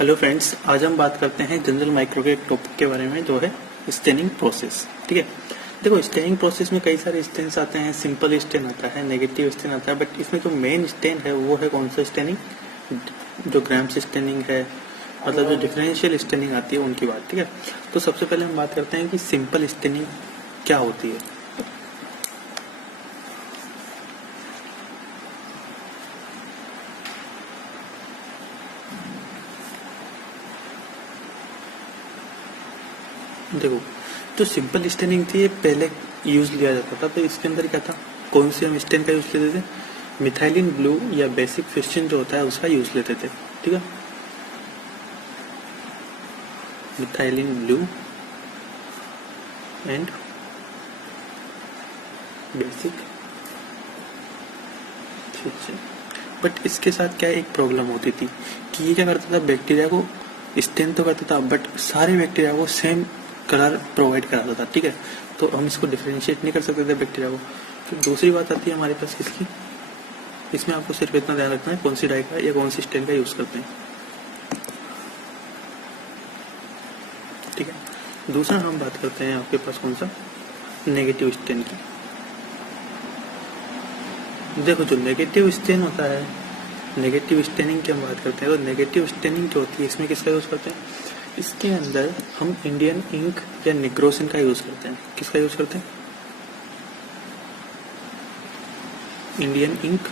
Hello friends, आज हम बात करते हैं जनरल माइक्रो के टॉपिक के बारे में जो है स्टेनिंग प्रोसेस। ठीक है, देखो स्टेनिंग प्रोसेस में कई सारे स्टेन्स आते हैं। सिंपल स्टेन आता है, नेगेटिव स्टेन आता है, बट इसमें जो मेन स्टेन है वो है कौन सा स्टेनिंग, जो ग्राम्स स्टेनिंग है, मतलब जो डिफरेंशियल स्टेनिंग आती है उनकी बात। ठीक है, तो सबसे पहले हम बात करते हैं कि सिंपल स्टेनिंग क्या होती है। देखो, जो सिंपल स्टेनिंग थी ये पहले यूज लिया जाता था, तो इसके अंदर क्या था, कौन से हम स्टेन का यूज लेते थे, मिथाइलिन ब्लू या बेसिक फिस्टिन जो होता है उसका यूज लेते थे। ठीक है, methylene blue and basic fuchsin. But इसके साथ क्या एक प्रॉब्लम होती थी कि ये क्या करता था, बैक्टीरिया को स्टेन तो करता था बट सारे बैक्टीरिया को सेम कलर प्रोवाइड कराता था। ठीक है, तो हम इसको डिफरेंशिएट नहीं कर सकते थे बैक्टीरिया को। फिर दूसरी बात आती है हमारे पास किसकी, इसमें आपको सिर्फ इतना ध्यान रखना है कौन सी डाई का या कौन सी स्टेन का यूज करते हैं। ठीक है, दूसरा हम बात करते हैं आपके पास कौन सा, नेगेटिव स्टेन की। देखो, जो नेगेटिव स्टेन होता है, नेगेटिव स्टेनिंग की हम बात करते हैं, तो नेगेटिव स्टेनिंग जो होती है इसमें किसका यूज करते हैं, इसके अंदर हम इंडियन इंक या निग्रोसिन का यूज करते हैं। किसका यूज करते हैं, इंडियन इंक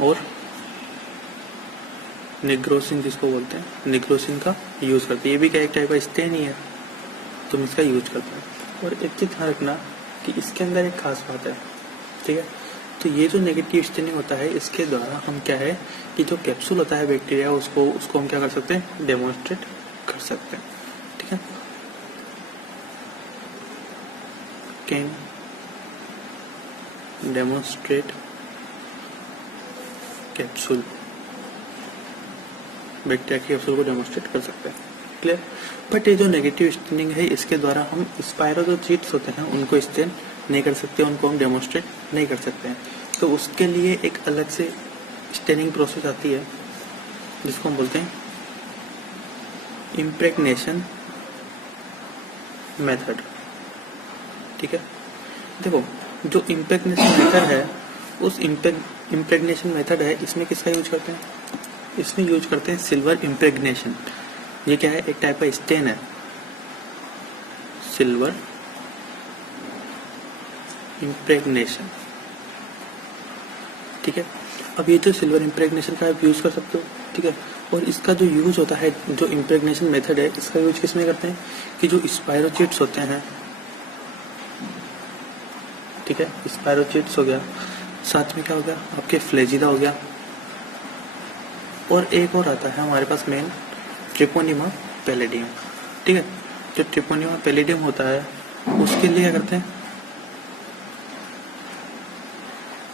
और निग्रोसिन जिसको बोलते हैं, निग्रोसिन का यूज करते हैं। ये भी क्या एक टाइप का स्टेन ही है, तो हम इसका यूज करते हैं। और एक चीज ध्यान रखना कि इसके अंदर एक खास बात है। ठीक है, तो ये जो नेगेटिव स्टेनिंग होता है इसके द्वारा हम क्या है कि जो कैप्सूल होता है बैक्टीरिया उसको हम क्या कर सकते हैं, डेमोन्स्ट्रेट कर सकते हैं। ठीक है, कैन डेमोन्स्ट्रेट कैप्सूल, बैक्टीरिया की कैप्सूल को डेमोन्स्ट्रेट कर सकते हैं। क्लियर। बट ये जो नेगेटिव स्टेनिंग है इसके द्वारा हम स्पायरोचीट्स होते हैं उनको स्टेन नहीं कर सकते, उनको हम डेमोन्स्ट्रेट नहीं कर सकते हैं। तो उसके लिए एक अलग से स्टेनिंग प्रोसेस आती है जिसको हम बोलते हैं इम्प्रेग्नेशन मेथड। ठीक है, देखो जो इम्प्रेग्नेशन मेथड है, उस इम्प्रेग्नेशन मेथड है, इसमें किसका यूज करते हैं, इसमें यूज करते हैं सिल्वर इम्प्रेग्नेशन। ये क्या है, एक टाइप का स्टेन है, सिल्वर इम्प्रेग्नेशन। ठीक है, अब ये जो सिल्वर इम्प्रेग्नेशन का आप यूज कर सकते हो। ठीक है, और इसका जो यूज होता है, जो इम्प्रेग्नेशन मेथड है, इसका यूज किस में करते हैं कि जो स्पायरोचीट्स होते हैं, ठीक है, स्पायरोचीट्स हो गया, साथ में क्या हो गया आपके फ्लैजिला हो गया, और एक और आता है हमारे पास मेन, ट्रिपोनिमा पैलेडियम। ठीक है, जो ट्रिपोनिमा पैलेडियम होता है उसके लिए क्या करते हैं,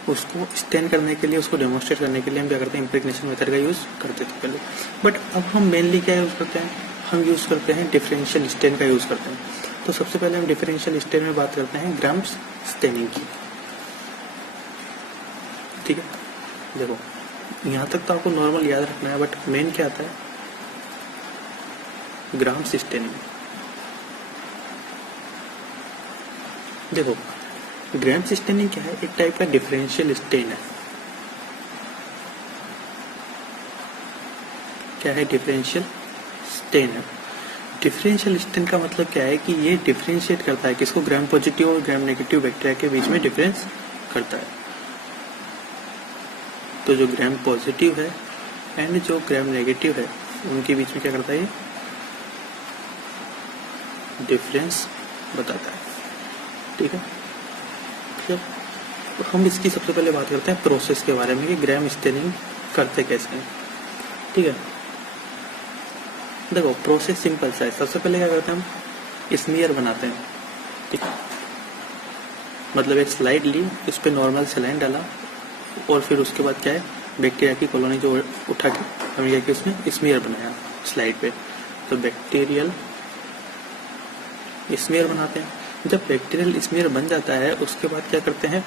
उसको स्टेन करने के लिए, उसको डेमोन्स्ट्रेट करने के लिए हम क्या करते हैं, इम्प्रेग्नेशन मेथड का यूज करते थे पहले। बट अब हम मेनली क्या यूज करते हैं, हम यूज करते हैं डिफरेंशियल स्टेन का यूज करते हैं। तो सबसे पहले हम डिफरेंशियल स्टेन में बात करते हैं ग्राम्स स्टेनिंग की। ठीक है, देखो यहाँ तक तो आपको नॉर्मल याद रखना है, बट मेन क्या आता है, ग्राम्स स्टेनिंग। देखो ग्राम्स स्टेनिंग क्या है, एक टाइप का डिफरेंशियल स्टेन है। क्या है, डिफरेंशियल स्टेन है। डिफरेंशियल स्टेन का मतलब क्या है कि ये डिफरेंशिएट करता है किसको, ग्राम पॉजिटिव और ग्राम नेगेटिव बैक्टीरिया के बीच में डिफरेंस करता है। तो जो ग्राम पॉजिटिव है एंड जो ग्राम नेगेटिव है उनके बीच में क्या करता है, ये डिफरेंस बताता है। ठीक है, तो हम इसकी सबसे पहले बात करते हैं प्रोसेस के बारे में कि ग्राम स्टेनिंग करते कैसे हैं। ठीक है, देखो प्रोसेस सिंपल सा है। सबसे पहले क्या करते हैं, हम स्मीयर बनाते हैं। ठीक है, मतलब एक स्लाइड ली, उस पर नॉर्मल सलाइन डाला, और फिर उसके बाद क्या है, बैक्टीरिया की कॉलोनी जो उठा के हमने क्या किया, उसमें स्मीयर बनाया स्लाइड पे। तो बैक्टीरियल स्मीयर बनाते हैं। जब बैक्टीरियल स्मीयर बन जाता है उसके बाद क्या करते हैं,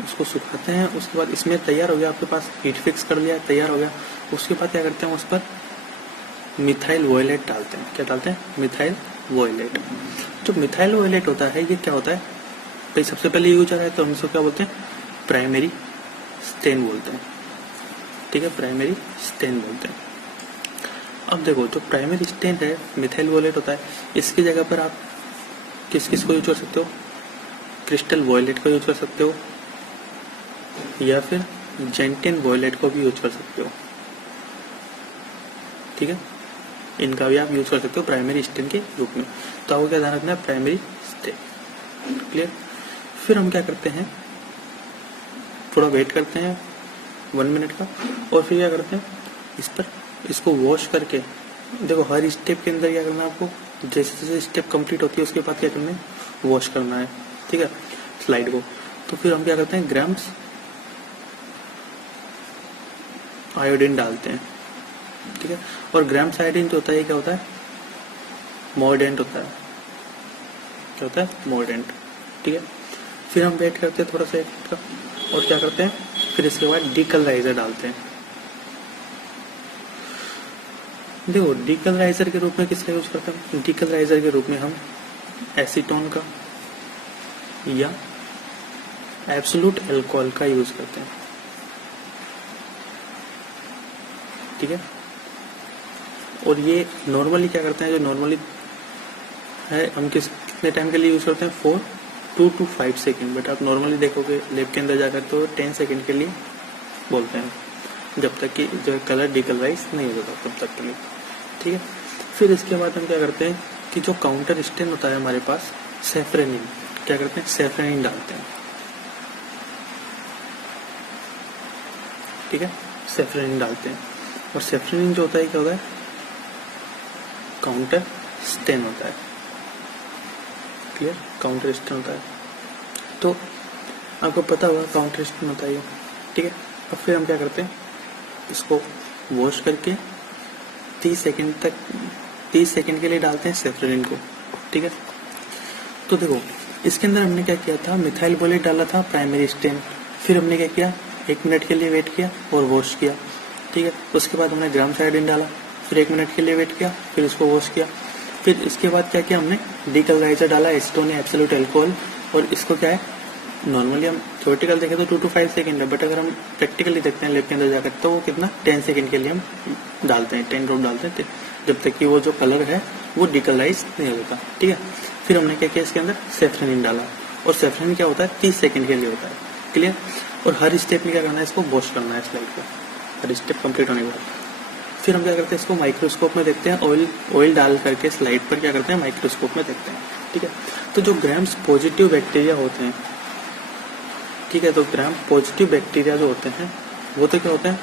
उसको सुखाते हैं। उसके बाद इसमें तैयार हो गया आपके पास, हीट फिक्स कर लिया, तैयार हो गया। उसके बाद क्या करते हैं, उस पर मिथाइल वोयलेट डालते हैं। क्या डालते हैं? मिथाइल वोयलेट। जो मिथाइल वोयलेट होता है ये क्या होता है, भाई सबसे पहले यूज आ रहा है तो हम इसको क्या बोलते हैं, प्राइमरी स्टेन बोलते हैं। ठीक है, प्राइमरी स्टेन बोलते हैं। अब देखो जो प्राइमरी स्टेन है मिथाइल वोयलेट होता है, इसकी जगह पर आप किस किस को यूज कर सकते हो, क्रिस्टल वोयलेट को यूज कर सकते हो, या फिर जेंटिन वोयलेट को भी यूज कर सकते हो। ठीक है, इनका भी आप यूज कर सकते हो प्राइमरी स्टेन के रूप में। तो आपको क्या ध्यान रखना है, प्राइमरी स्टेन। क्लियर। फिर हम क्या करते हैं, थोड़ा वेट करते हैं 1 मिनट का, और फिर क्या करते हैं, इस पर इसको वॉश करके, देखो हर स्टेप के अंदर क्या करना है आपको, जैसे जैसे स्टेप कंप्लीट होती है उसके बाद क्या करना है, वॉश करना है। ठीक है, स्लाइड को। तो फिर हम क्या करते हैं, ग्राम्स आयोडीन डालते हैं। ठीक है, और ग्राम्स आयोडीन जो होता है क्या होता है, मॉर्डेंट होता है। क्या होता है, मॉर्डेंट। ठीक है, फिर हम वेट करते हैं थोड़ा सा 1 मिनट का, और क्या करते हैं, फिर इसके बाद डीकलराइजर डालते हैं। देखो डीकलराइजर के रूप में किसका यूज करते हैं, डीकलराइजर के रूप में हम एसीटोन का या एब्सोल्यूट अल्कोहल का यूज करते हैं। ठीक है, और ये नॉर्मली क्या करते हैं, जो नॉर्मली है हम कितने टाइम के लिए यूज करते हैं, 2 to 5 सेकेंड। बट आप नॉर्मली देखोगे लैब के अंदर जाकर तो 10 सेकेंड के लिए बोलते हैं, जब तक कि जो कलर डीकलराइज नहीं होता तब तक के लिए। ठीक है, फिर इसके बाद हम क्या करते हैं कि जो काउंटर स्टेन होता है हमारे पास, सेफ्रेनिन, क्या करते हैं, सेफ्रेनिन डालते हैं। ठीक है, सेफ्रेनिन डालते हैं। और सेफ्रेनिन जो होता है क्या होता है, काउंटर स्टेन होता है। क्लियर, काउंटर स्टेन होता है। तो आपको पता होगा काउंटर स्टेन होता है ये। ठीक है, अब फिर हम क्या करते हैं, इसको वॉश करके 30 सेकेंड के लिए डालते हैं सेफ्रेनिन को। ठीक है, तो देखो इसके अंदर हमने क्या किया था, मिथाइल वोलेट डाला था प्राइमरी स्टेन, फिर हमने क्या किया, 1 मिनट के लिए वेट किया और वॉश किया। ठीक है, उसके बाद हमने ग्राम्स आयोडीन डाला, फिर 1 मिनट के लिए वेट किया, फिर इसको वॉश किया। फिर इसके बाद क्या किया, हमने डीकलराइजर डाला, एसीटोन या एब्सोल्यूट अल्कोहल, और इसको क्या है, नॉर्मली हम थ्योरेटिकल देखें तो 2 to 5 सेकेंड है, बट अगर हम प्रैक्टिकली देखते हैं लैब के अंदर जाकर तो वो कितना 10 सेकेंड के लिए हम डालते हैं, 10 ड्रॉप डालते हैं, जब तक कि वो जो कलर है वो डीकलराइज नहीं होता। ठीक है, फिर हमने क्या किया, इसके अंदर सेफ्रेनिन डाला, और सेफ्रेनिन क्या होता है, 30 सेकेंड के लिए होता है। क्लियर, और हर स्टेप में क्या करना है, इसको वॉश करना है स्लाइड को, हर स्टेप कंप्लीट होने के बाद। फिर हम क्या करते हैं, इसको माइक्रोस्कोप में देखते हैं, ऑयल डाल करके स्लाइड पर क्या करते हैं, माइक्रोस्कोप में देखते हैं। ठीक है, तो जो ग्राम्स पॉजिटिव बैक्टीरिया होते हैं, ठीक है, तो ग्राम पॉजिटिव बैक्टीरिया जो होते हैं वो तो क्या होते हैं,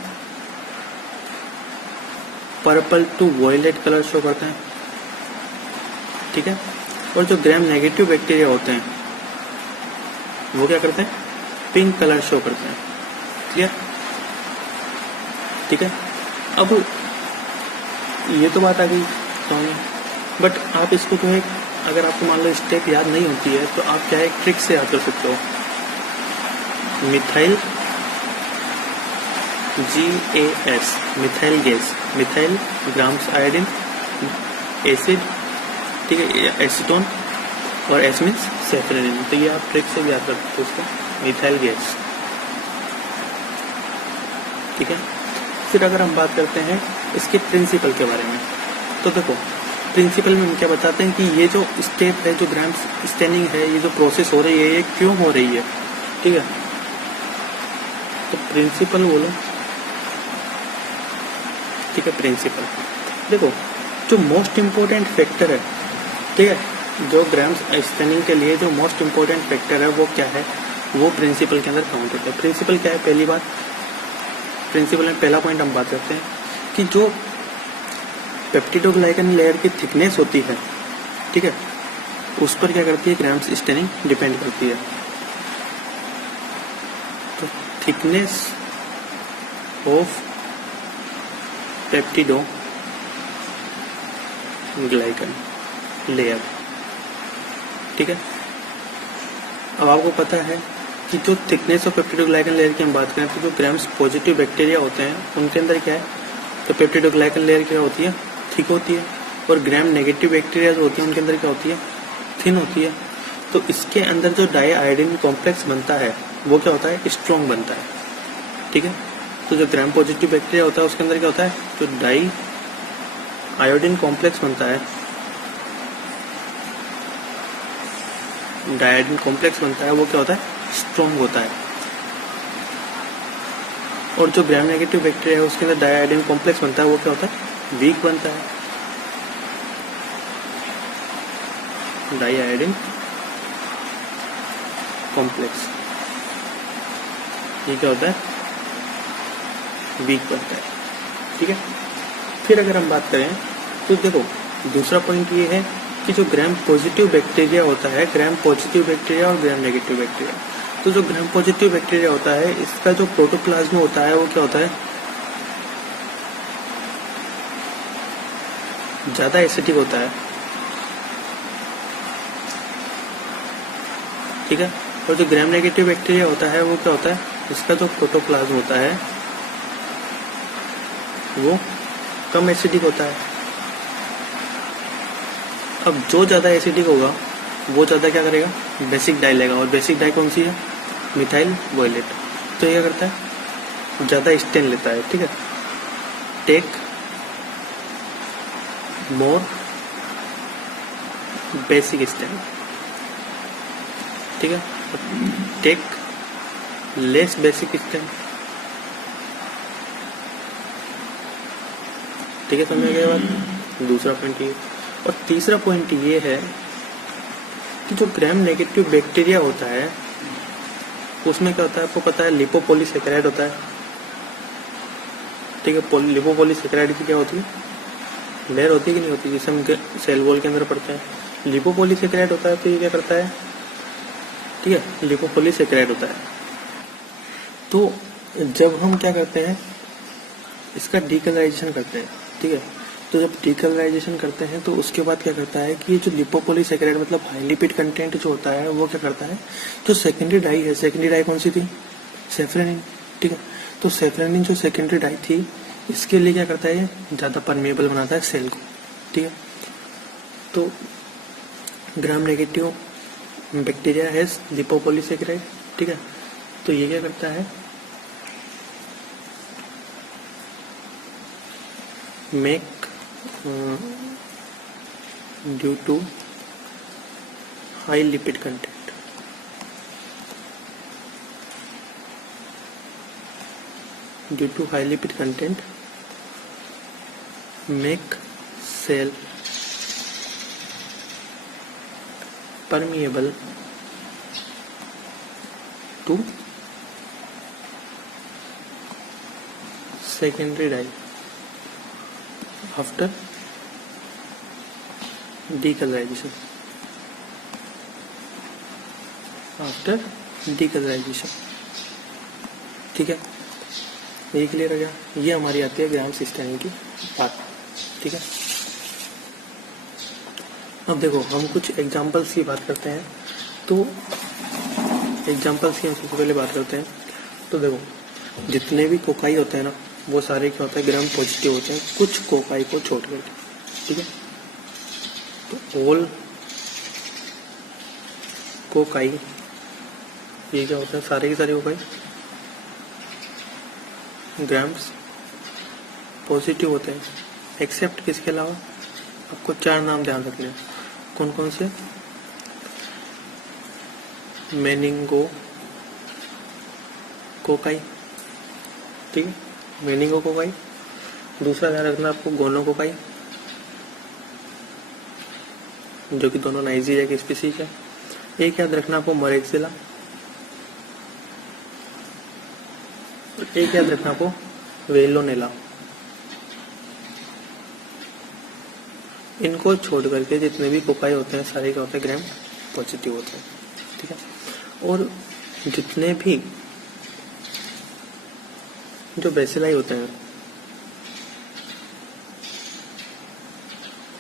purple to violet colour show करते हैं। ठीक है, और जो ग्राम नेगेटिव बैक्टीरिया होते हैं वो क्या करते हैं, पिंक कलर शो करते हैं। क्लियर, ठीक है। अब ये तो बात आ गई, बट आप इसको जो है, अगर आपको मान लो स्टेप याद नहीं होती है तो आप क्या है, एक ट्रिक से याद कर सकते हो। Methyl GAS, methyl gas, methyl grams iodine, acid, ठीक है, एसीटोन, और एस मीन्स सेफ्रेनिन। तो ये आप ट्रिक से भी याद कर सकते हो उसको, मिथाइल गैस। ठीक है, फिर अगर हम बात करते हैं इसके प्रिंसिपल के बारे में, तो देखो प्रिंसिपल में हम क्या बताते हैं कि ये जो स्टेप है, जो ग्राम्स स्टेनिंग है, ये जो प्रोसेस हो रही है, ये क्यों हो रही है। ठीक है, तो प्रिंसिपल बोलो। ठीक है, प्रिंसिपल देखो जो मोस्ट इम्पोर्टेंट फैक्टर है, ठीक है, जो ग्राम्स स्टेनिंग के लिए जो मोस्ट इम्पोर्टेंट फैक्टर है वो क्या है, वो प्रिंसिपल के अंदर काउंट होता है। प्रिंसिपल क्या है, पहली बात, प्रिंसिपल में पहला पॉइंट हम बात करते हैं कि जो पेप्टिडोग्लाइकन लेयर की थिकनेस होती है, ठीक है, उस पर क्या करती है, ग्राम्स स्टेनिंग डिपेंड करती है। तो थिकनेस ऑफ पेप्टिडोग्लाइकन लेयर, ठीक है। अब आपको पता है कि जो थिकनेस ऑफ पेप्टिडोग्लाइकन लेयर की हम बात करें तो जो ग्राम्स पॉजिटिव बैक्टीरिया होते हैं उनके अंदर क्या है, तो पेप्टिडोग्लाइकन लेयर क्या होती है, थिक होती है, और ग्राम नेगेटिव बैक्टीरिया जो होती है उनके अंदर क्या होती है, थिन होती है। तो इसके अंदर जो डाई आयोडीन कॉम्प्लेक्स बनता है वो क्या होता है, स्ट्रॉन्ग बनता है। ठीक है, तो जो ग्राम पॉजिटिव बैक्टीरिया होता है उसके अंदर क्या होता है, जो डाई आयोडीन कॉम्प्लेक्स बनता है, डायोडीन कॉम्प्लेक्स बनता है, वो क्या होता है, स्ट्रॉन्ग होता है। और जो ग्राम नेगेटिव बैक्टीरिया है उसके अंदर डायोडीन कॉम्प्लेक्स बनता है वो क्या होता है, वीक बनता है। डाईआयोडीन कॉम्प्लेक्स ये क्या होता है, वीक बनता है। ठीक है, फिर अगर हम बात करें तो देखो दूसरा पॉइंट ये है कि जो ग्राम पॉजिटिव बैक्टीरिया होता है, ग्राम पॉजिटिव बैक्टीरिया और ग्राम नेगेटिव बैक्टीरिया, तो जो ग्राम पॉजिटिव बैक्टीरिया होता है इसका जो प्रोटोप्लाज्म होता है वो क्या होता है, ज्यादा एसिडिक होता है। ठीक है, और जो ग्राम नेगेटिव बैक्टीरिया होता है वो क्या होता है, इसका जो प्रोटोप्लाज्म होता है वो कम एसिडिक होता है। अब जो ज्यादा एसिडिक होगा वो ज्यादा क्या करेगा, बेसिक डाई लेगा, और बेसिक डाई कौन सी है, मिथाइल वॉयलेट। तो ये करता है ज्यादा स्टेन लेता है। ठीक है, टेक मोर बेसिक स्टेन। ठीक है, टेक लेस बेसिक स्टेन। ठीक है, समझ गए बात। दूसरा पॉइंट ये, और तीसरा पॉइंट ये है कि जो ग्राम नेगेटिव बैक्टीरिया होता है उसमें क्या होता है, आपको पता है लिपोपॉलीसेकेराइड होता है। ठीक है, लिपोपॉलीसेकेराइड की क्या होती है, लेयर होती है कि नहीं होती, जिसे हम सेल वॉल के अंदर पढ़ते हैं। लिपोपॉलीसेकेराइड होता है तो ये क्या करता है, ठीक है, लिपोपॉलीसेकेराइड होता है। तो जब हम क्या करते हैं, इसका डीकलराइजेशन करते हैं। ठीक है, तो जब डीकलराइजेशन करते हैं तो उसके बाद क्या करता है कि ये जो लिपोपॉलीसेकेराइड मतलब हाई लिपिड कंटेंट जो होता है वो क्या करता है, जो सेकेंडरी डाई है, सेकेंडरी डाई कौन सी थी, सेफ्रेनिन। ठीक है, तो सेफ्रेनिन जो सेकेंडरी डाई थी इसके लिए क्या करता है, ज्यादा परमेबल बनाता है सेल को। ठीक है, तो ग्राम नेगेटिव बैक्टीरिया है लिपोपॉलीसेकेराइड। ठीक है, तो ये क्या करता है, make due to high lipid content, due to high lipid content make cell permeable to secondary dye after decolorization. ठीक है, ये क्लियर हो गया। ये हमारी आती है ग्राम सिस्टेम की बात। ठीक है, अब देखो हम कुछ एग्जांपल्स की बात करते हैं। तो एग्जांपल्स की हम सबसे पहले बात करते हैं। तो देखो जितने भी कोकाई होते हैं ना वो सारे क्या होता है, ग्राम पॉजिटिव होते हैं, कुछ कोकाई को छोड़ कर। ठीक है, तो ऑल कोकाई ये क्या होता है, सारे के सारे कोकाई ग्राम्स पॉजिटिव होते हैं, एक्सेप्ट किसके अलावा, आपको 4 नाम ध्यान रखने हैं। कौन कौन से, मेनिंगो कोकाई। ठीक है, मेनिंगो कोकाई। दूसरा ध्यान रखना आपको गोनो कोकाई, जो कि दोनों नाइजीरिया की स्पीसीज है। एक याद रखना आपको मोरेक्सिला, एक याद रखना आपको वेलोनेला। इनको छोड़ करके जितने भी कोकाई होते हैं सारे क्या होते हैं, ग्राम पॉजिटिव होते हैं। ठीक है, और जितने भी जो बेसिलाई होते हैं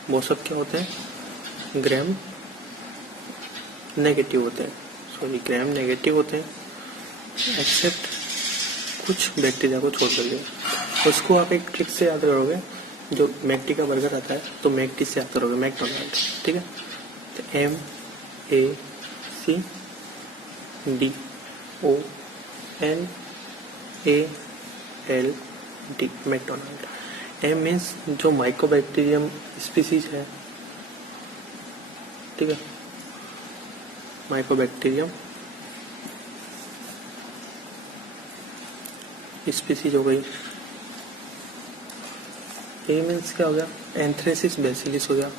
वो सब क्या होते हैं, ग्राम नेगेटिव होते हैं। ग्राम नेगेटिव होते हैं एक्सेप्ट कुछ बैक्टीरिया को छोड़ करके। उसको आप एक ट्रिक से याद करोगे, जो मैकडी का बर्गर आता है तो मैकडी से याद करोगे, मैकडोनाल्ड, ठीक है। तो MACDONALD, मैकडोनाल्ड। एम मीन्स जो माइकोबैक्टीरियम स्पीसीज है, ठीक है, माइकोबैक्टीरियम स्पीसीज हो गई। ए मीन्स क्या हो गया, एंथ्रेसिस बैसिलिस हो गया।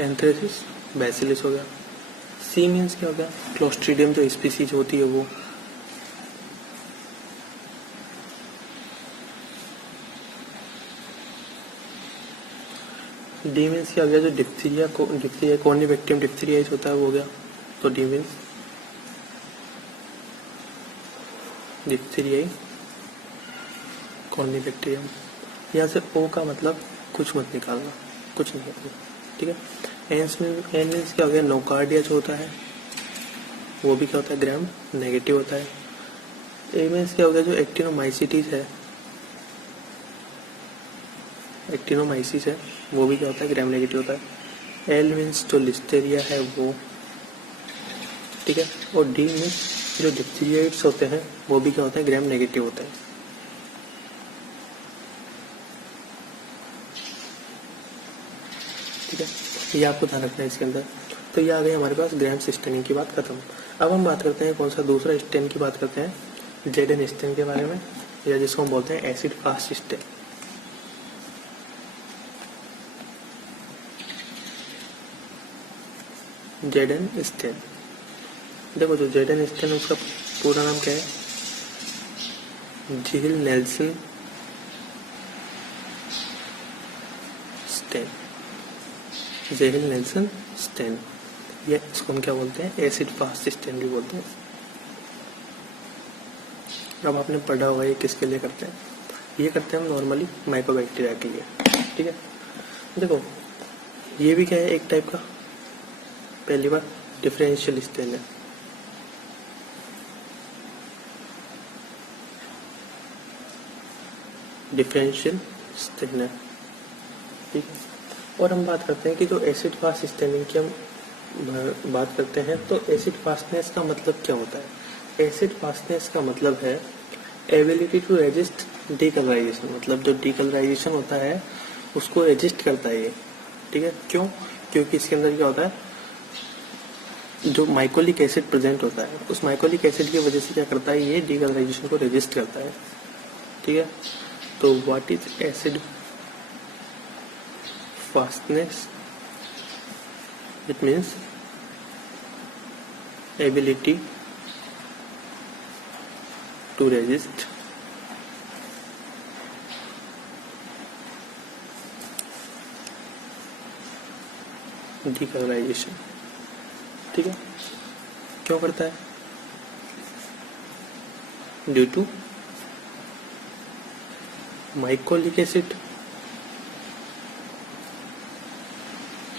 एंथ्रेसिस बैसिलिस हो गया। सी मीन्स क्या हो गया, क्लोस्ट्रीडियम जो स्पीसीज होती है वो। डी मीन्स क्या हो गया, जो डिप्थीरिया कॉर्निबैक्टीरियम डिप्थीरिया होता है वो हो गया। तो डी मीन्स डिप्थीरिया कॉर्निबैक्टीरियम। यहाँ से ओ का मतलब कुछ मत निकालना, कुछ नहीं करना, ठीक है। एन मीन्स क्या हो गया, नोकार्डिया जो होता है वो भी क्या होता है, ग्राम नेगेटिव होता है। ए मीन्स क्या हो गया, जो एक्टिनोमाइसिटिस है, एक्टिनोमाइसिस है वो भी क्या होता है, ग्राम नेगेटिव होता है। एल मीन्स जो लिस्टेरिया है वो, ठीक है। और डी मीन्स जो डिप्थीरियाइड्स होते हैं वो भी क्या होता है, ग्राम नेगेटिव होता है, ठीक है। ये आपको ध्यान रखना है इसके अंदर। तो ये आ गई हमारे पास ग्राम स्टेनिंग की बात खत्म। अब हम बात करते हैं कौन सा दूसरा स्टेन की बात करते हैं, जेडन स्टेन के बारे में, या जिसको हम बोलते हैं acid fast stain. ZN stain, देखो जो जेडन स्टेन उसका पूरा नाम क्या है, Ziehl Neelsen stain, Ziehl Neelsen stain. ये इसको हम क्या बोलते हैं, एसिड फास्ट स्टेन भी बोलते हैं। अब आपने पढ़ा होगा ये किसके लिए करते हैं, ये करते हैं हम नॉर्मली माइकोबैक्टीरिया के लिए, ठीक है। देखो ये भी क्या है, एक टाइप का, पहली बार डिफरेंशियल स्टेन है, डिफरेंशियल स्टेन है, ठीक है। और हम बात करते हैं कि जो एसिड फास्ट स्टेनिंग की हम बात करते हैं, तो एसिड फास्टनेस का मतलब क्या होता है। एसिड फास्टनेस का मतलब है एबिलिटी टू रेजिस्ट डीकलराइजेशन, मतलब जो डीकलराइजेशन होता है उसको रेजिस्ट करता है ये, ठीक है। क्यों, क्योंकि इसके अंदर क्या होता है, जो माइकोलिक एसिड प्रेजेंट होता है उस माइकोलिक एसिड की वजह से क्या करता है, ये डीकलराइजेशन को रेजिस्ट करता है, ठीक है। तो what is acid fastness, it means ability to resist decolourisation, ठीक है। क्यों करता है, due to mycolic acid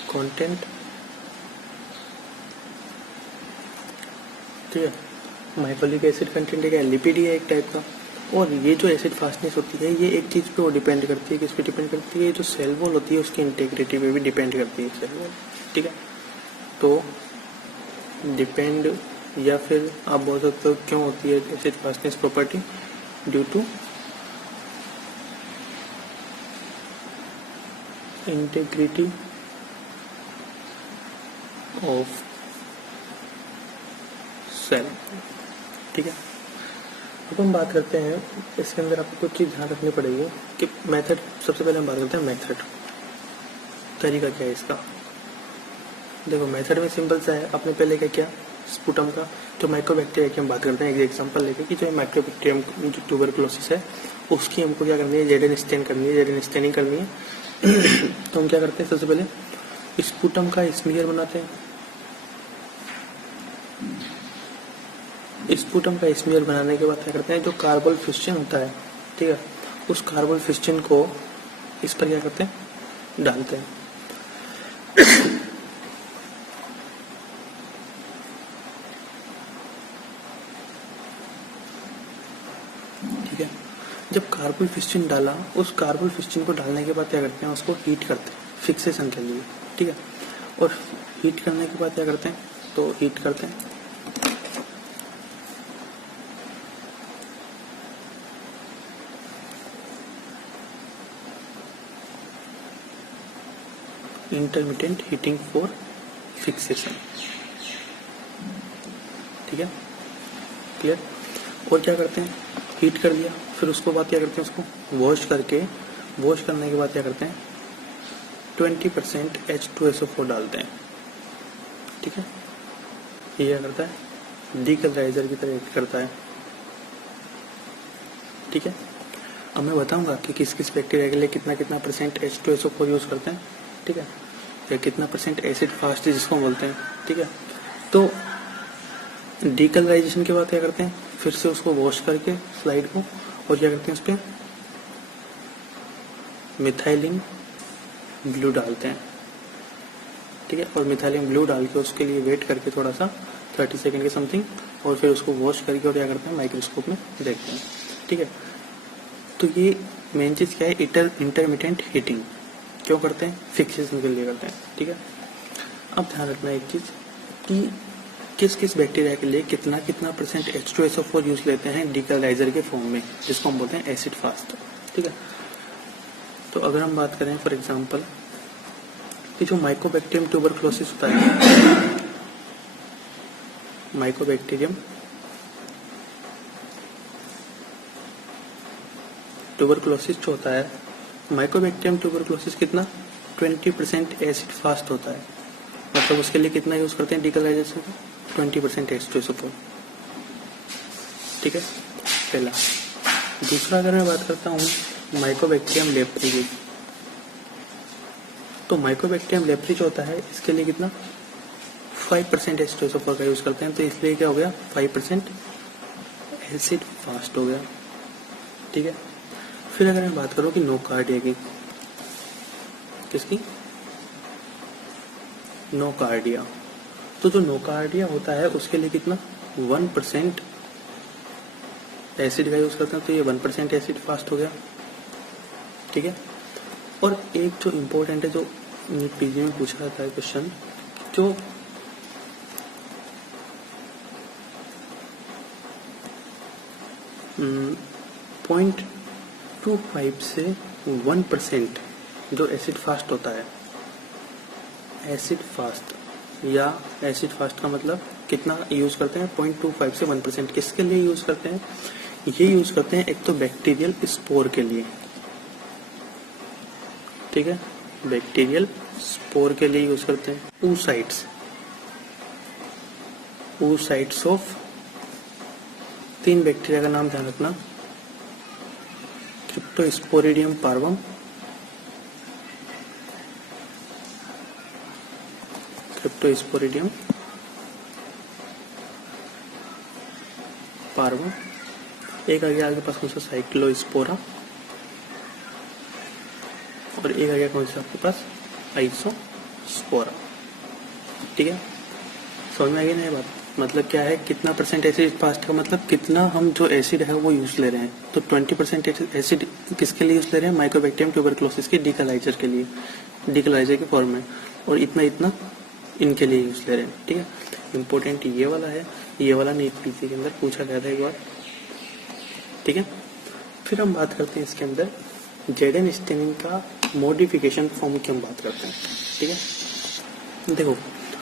content, ठीक है। माइकोलिक एसिड कंटेंट क्या है, लिपिड है एक टाइप का। और ये जो एसिड फास्टनेस होती है ये एक चीज पे वो डिपेंड करती है, किस पे डिपेंड करती है, जो सेल वॉल होती है उसकी इंटीग्रिटी पे भी डिपेंड करती है सेल वॉल, ठीक है। तो डिपेंड, या फिर आप बोल सकते हो क्यों होती है acid fastness property, due to integrity of cell, ठीक है। अब हम बात करते हैं इसके अंदर आपको कुछ चीज ध्यान रखनी पड़ेगी कि मेथड, सबसे पहले हम बात करते हैं मेथड, तरीका क्या है इसका। देखो मेथड में सिंपल सा है, आपने पहले क्या किया, स्पुटम का जो माइक्रोबैक्टीरिया की हम बात करते हैं, एक एग्जांपल लेके कि जो माइक्रोबैक्टीरियम जो ट्यूबरकुलोसिस है उसकी हमको क्या करनी है, जेडन स्टेन करनी है, जेडन स्टेनिंग करनी है। तो हम क्या करते हैं, सबसे पहले स्पुटम का स्मीयर बनाते हैं। स्पुटम का स्मीयर बनाने के बाद क्या करते हैं, जो कार्बोल फिस्टन होता है, ठीक है, उस कार्बोल फिस्टन को इस पर क्या करते हैं, डालते हैं। ठीक है। जब कार्बोल फिस्टिन डाला, उस कार्बोल फिस्टिन को डालने के बाद क्या करते हैं, उसको हीट करते हैं फिक्सेशन के लिए, ठीक है। और हीट करने के बाद क्या करते हैं, तो हीट करते हैं इंटरमीडिएट हीटिंग फॉर फिक्सेशन, ठीक है, क्लियर। और क्या करते हैं, हीट कर दिया, फिर उसको बाद क्या करते हैं, उसको वॉश करके, वॉश करने के बाद क्या करते हैं 20% H2SO4 डालते हैं, ठीक है। ये क्या करता है, डीकलराइजर की तरह एक्ट करता है, ठीक है। अब मैं बताऊंगा कि किस किस बैक्टीरिया के लिए कितना कितना परसेंट H2SO4 यूज करते हैं, ठीक है, या कितना परसेंट एसिड फास्ट जिसको बोलते हैं, ठीक है। तो डीकलराइजेशन के बाद क्या करते हैं, फिर से उसको वॉश करके स्लाइड को, और क्या करते हैं उस पर मिथाइलिन ब्लू डालते हैं, ठीक है। और मिथाइलिन ब्लू डाल के उसके लिए वेट करके थोड़ा सा 30 सेकेंड के समथिंग, और फिर उसको वॉश करके और क्या करते हैं माइक्रोस्कोप में देखते हैं, ठीक है। तो ये मेन चीज़ क्या है, इंटरमीडिएट हीटिंग क्यों करते हैं, फिक्सेशन के लिए करते हैं, ठीक है। अब ध्यान रखना एक चीज़ कि किस किस बैक्टीरिया के लिए कितना कितना परसेंट H2SO4 यूज लेते हैं डीकलराइजर के फॉर्म में, जिसको हम बोलते हैं एसिड फास्ट, ठीक है। तो अगर हम बात करें फॉर एग्जांपल कि जो माइकोबैक्टीरियम ट्यूबरक्लोसिस होता है, माइकोबैक्टीरियम ट्यूबरक्लोसिस जो होता है, माइकोबैक्टीरियम ट्यूबरक्लोसिस कितना 20% एसिड फास्ट होता है, मतलब उसके लिए कितना यूज करते हैं डीकलराइजेशन को 20% H2SO4, ठीक है, पहला। दूसरा अगर मैं बात करता हूँ माइकोबैक्टीरियम लेप्री की, तो माइकोबैक्टीरियम लेप्री जो होता है इसके लिए कितना 5% H2SO4 का यूज करते हैं, तो इसलिए क्या हो गया 5% एसिड फास्ट हो गया, ठीक है। फिर अगर मैं बात करूँ कि नोकार्डिया की, किसकी, नोकार्डिया, तो जो नोकार्डिया होता है उसके लिए कितना 1% एसिड का यूज करते हैं, तो ये 1% एसिड फास्ट हो गया, ठीक है। और एक जो इम्पोर्टेंट है, जो पीजी में पूछा जाता है क्वेश्चन, जो 0.25 से 1% जो एसिड फास्ट होता है, एसिड फास्ट या एसिड फास्ट का मतलब कितना यूज करते हैं 0.25 से 1%, किसके लिए यूज करते हैं, ये यूज करते हैं एक तो बैक्टीरियल स्पोर के लिए, ठीक है, बैक्टीरियल स्पोर के लिए यूज करते हैं, oocytes ऑफ 3 बैक्टीरिया का नाम ध्यान रखना, क्रिप्टोस्पोरिडियम पार्वम, क्रिप्टोस्पोरिडियम पार्वम, एक आ गया आपके पास कौन सा साइक्लोस्पोरा, और एक आ गया कौन सा आपके पास आइसोस्पोरा, ठीक है। समझ में आ गई ना ये बात, मतलब क्या है, कितना परसेंट एसिड फास्ट का मतलब कितना हम जो एसिड है वो यूज ले रहे हैं, तो 20% एसिड किसके लिए यूज ले रहे हैं, माइकोबैक्टीरियम ट्यूबरक्लोसिस के डीकलराइजर के लिए, डीकलराइजर के फॉर्म में, और इतना इतना इनके लिए यूज ले रहे हैं, ठीक है। इम्पोर्टेंट ये वाला है, ये वाला नीट पीसी के अंदर पूछा गया था एक बार, ठीक है। फिर हम बात करते हैं इसके अंदर जेडन स्टेनिंग का मॉडिफिकेशन फॉर्म की हम बात करते हैं, ठीक है। देखो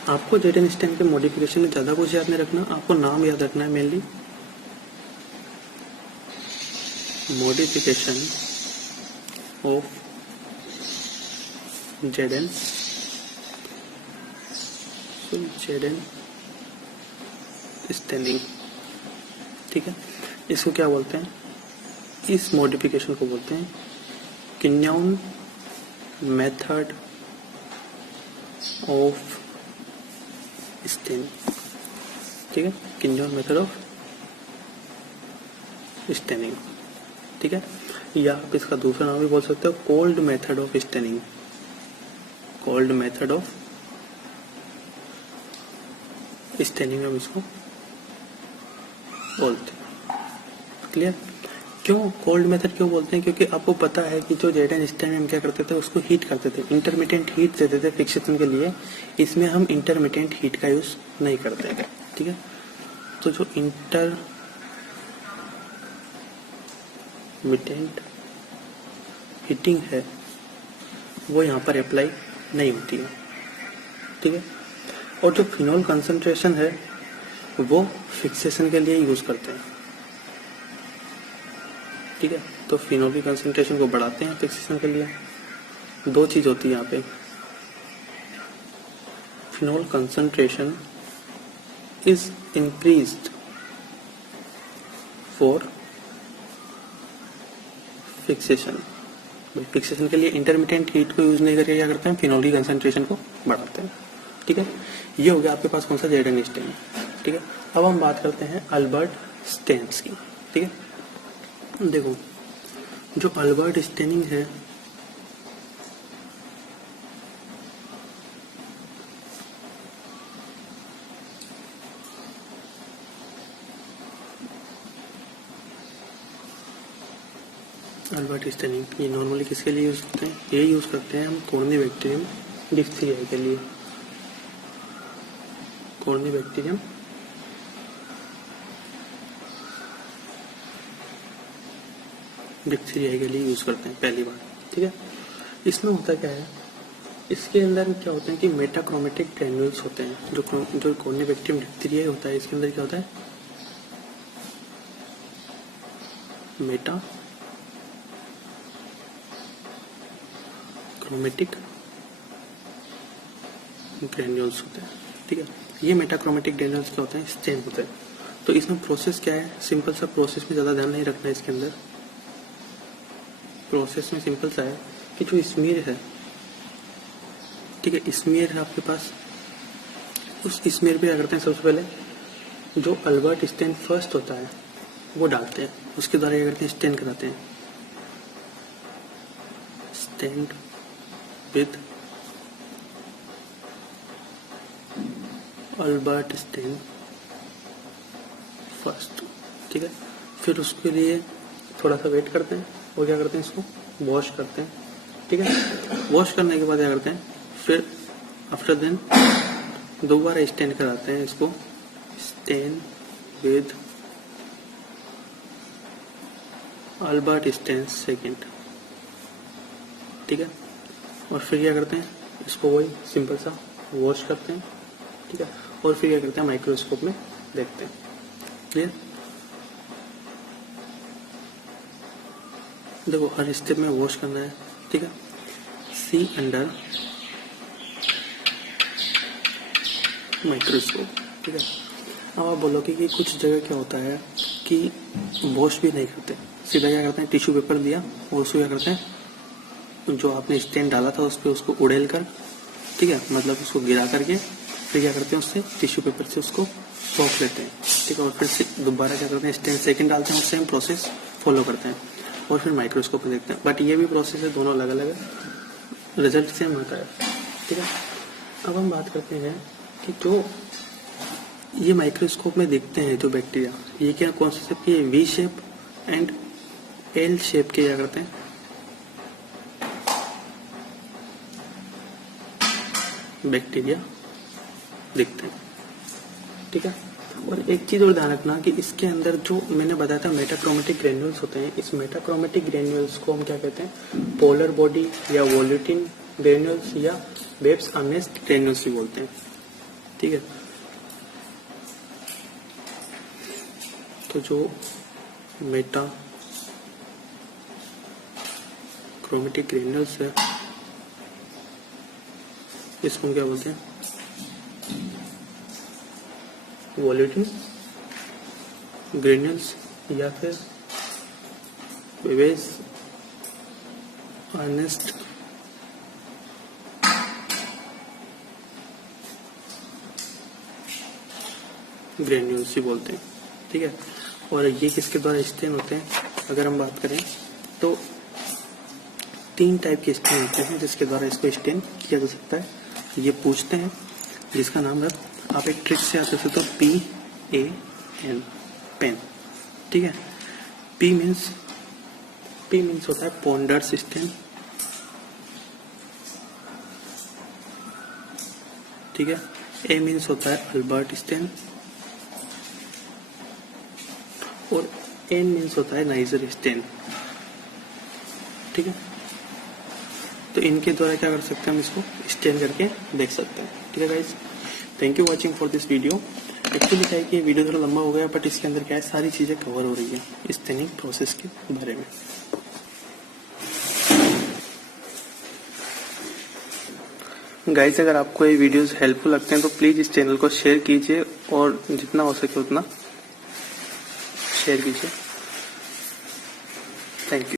आपको जेडन स्टेन के मॉडिफिकेशन में ज्यादा कुछ याद नहीं रखना, आपको नाम याद रखना है mainly, modification of ZN staining, ठीक है। इसको क्या बोलते हैं, इस मॉडिफिकेशन को बोलते हैं किन्यॉन मेथड ऑफ स्टेनिंग, ठीक है, किन्यॉन मेथड ऑफ स्टेनिंग, ठीक है। या आप इसका दूसरा नाम भी बोल सकते हो cold method of staining, cold method of staining हम इसको बोलते हैं, क्लियर। क्यों कोल्ड मेथड क्यों बोलते हैं? क्योंकि आपको पता है कि जो जेड एंड स्टेन हम क्या करते थे, उसको हीट करते थे, इंटरमीडिएट हीट देते थे फिक्सेशन के लिए। इसमें हम इंटरमीडिएट हीट का यूज नहीं करते थे, ठीक है। तो जो इंटरमीडिएट हीटिंग है वो यहाँ पर अप्लाई नहीं होती है, ठीक है। और जो फिनोल कंसंट्रेशन है वो फिक्सेशन के लिए यूज करते हैं, ठीक है। तो फिनोल की कंसंट्रेशन को बढ़ाते हैं फिक्सेशन के लिए। दो चीज होती है यहाँ पे, phenol concentration is increased for fixation. Fixation के लिए इंटरमीडिएट हीट को यूज नहीं करके क्या करते हैं, फिनोल की कंसंट्रेशन को बढ़ाते हैं, ठीक है। ये हो गया आपके पास कौन सा, जेड एंड स्टेन, ठीक है। अब हम बात करते हैं अल्बर्ट स्टेन्स की, ठीक है। देखो जो अल्बर्ट स्टेनिंग है अल्बर्ट स्टेनिंग ये नॉर्मली किसके लिए यूज करते हैं? ये यूज करते हैं हम कॉर्निबैक्टीरियम डिप्थीरिया के लिए। कॉर्निबैक्टीरियम डिप्थीरिया के लिए यूज करते हैं पहली बार, ठीक है। इसमें होता क्या है, इसके अंदर क्या होते हैं कि मेटाक्रोमेटिक ग्रैन्यूल्स होते हैं। जो कॉर्निबैक्टीरियम डिप्थीरिया होता है, इसके अंदर क्या होता है, मेटा क्रोमेटिक ग्रैन्यूल्स होते हैं, ठीक है। ये मेटाक्रोमेटिक ग्रैन्यूल्स क्या होते हैं, स्टेन होते हैं। तो इसमें प्रोसेस क्या है, सिंपल सा प्रोसेस में ज्यादा ध्यान नहीं रखना है। इसके अंदर प्रोसेस में सिंपल सा है कि जो स्मीयर है, ठीक है, स्मीयर है आपके पास, उस स्मीयर पे क्या करते हैं, सबसे पहले जो अल्बर्ट स्टेन फर्स्ट होता है वो डालते हैं, उसके द्वारा क्या करते हैं, स्टेन कराते हैं। Stain with Albert stain first, ठीक है। फिर उसके लिए थोड़ा सा वेट करते हैं और क्या करते हैं, इसको वॉश करते हैं, ठीक है। वॉश करने के बाद क्या करते हैं, फिर आफ्टर देन दोबारा स्टेन कराते हैं इसको, stain with Albert stain second, ठीक है। और फिर क्या करते हैं, इसको वही सिंपल सा वॉश करते हैं, ठीक है। और फिर क्या करते हैं, माइक्रोस्कोप में देखते हैं, क्लियर। देखो हर स्टेप में वॉश करना है, ठीक है। सी अंडर माइक्रोस्कोप, ठीक है। अब आप बोलोगे कि कुछ जगह क्या होता है कि वॉश भी नहीं करते, सीधा क्या करते हैं, टिश्यू पेपर दिया और उसको क्या करते हैं, जो आपने स्टेन डाला था उस पर उसको उड़ेल कर, ठीक है, मतलब उसको गिरा करके फिर क्या करते हैं, उससे टिश्यू पेपर से उसको सोख लेते हैं, ठीक है। और फिर से दोबारा क्या करते हैं, स्टेन सेकंड डालते हैं, सेम प्रोसेस फॉलो करते हैं और फिर माइक्रोस्कोप में देखते हैं। बट ये भी प्रोसेस है, दोनों अलग अलग है, रिजल्ट सेम होता है, ठीक है। अब हम बात करते हैं कि जो ये माइक्रोस्कोप में देखते हैं जो बैक्टीरिया, ये क्या कौन से शेप के, V shape and L shape के क्या करते हैं, बैक्टीरिया दिखते हैं, ठीक है। और एक चीज और ध्यान रखना कि इसके अंदर जो मैंने बताया था मेटाक्रोमेटिक ग्रैन्यूल्स होते हैं, इस मेटाक्रोमेटिक ग्रैन्यूल्स को हम क्या कहते हैं, पोलर बॉडी या वोल्यूटिन ग्रैन्यूल्स या वेब्स अर्नेस्ट ग्रैन्यूल्स भी बोलते हैं, ठीक है। तो जो मेटाक्रोमेटिक ग्रैन्यूल्स है इसको हम क्या बोलते हैं, वोल्यूटिन ग्रैन्यूल्स या फिर वेब्स अर्नेस्ट ग्रैन्यूल्स ही बोलते हैं, ठीक है। और ये किसके द्वारा स्टेन होते हैं, अगर हम बात करें तो 3 टाइप के स्टेन होते हैं जिसके द्वारा इसको स्टेन किया जा सकता है। ये पूछते हैं जिसका नाम है, आप एक ट्रिक से आते थे तो PAN पेन, ठीक है। P मीन्स P मीन्स होता है पोंडर्स स्टेन, ठीक है। A मीन्स होता है अल्बर्ट स्टेन और N मीन्स होता है नाइजर स्टेन, ठीक है। तो इनके द्वारा क्या कर सकते हैं, हम इसको स्टेन करके देख सकते हैं, ठीक है guys. Thank you watching for this video. Actually क्या है कि वीडियो थोड़ा लंबा हो गया, बट इसके अंदर क्या है सारी चीजें कवर हो रही है स्टेनिंग प्रोसेस के बारे में। गाइस अगर आपको ये वीडियोस हेल्पफुल लगते हैं तो प्लीज इस चैनल को शेयर कीजिए और जितना हो सके उतना शेयर कीजिए। Thank you.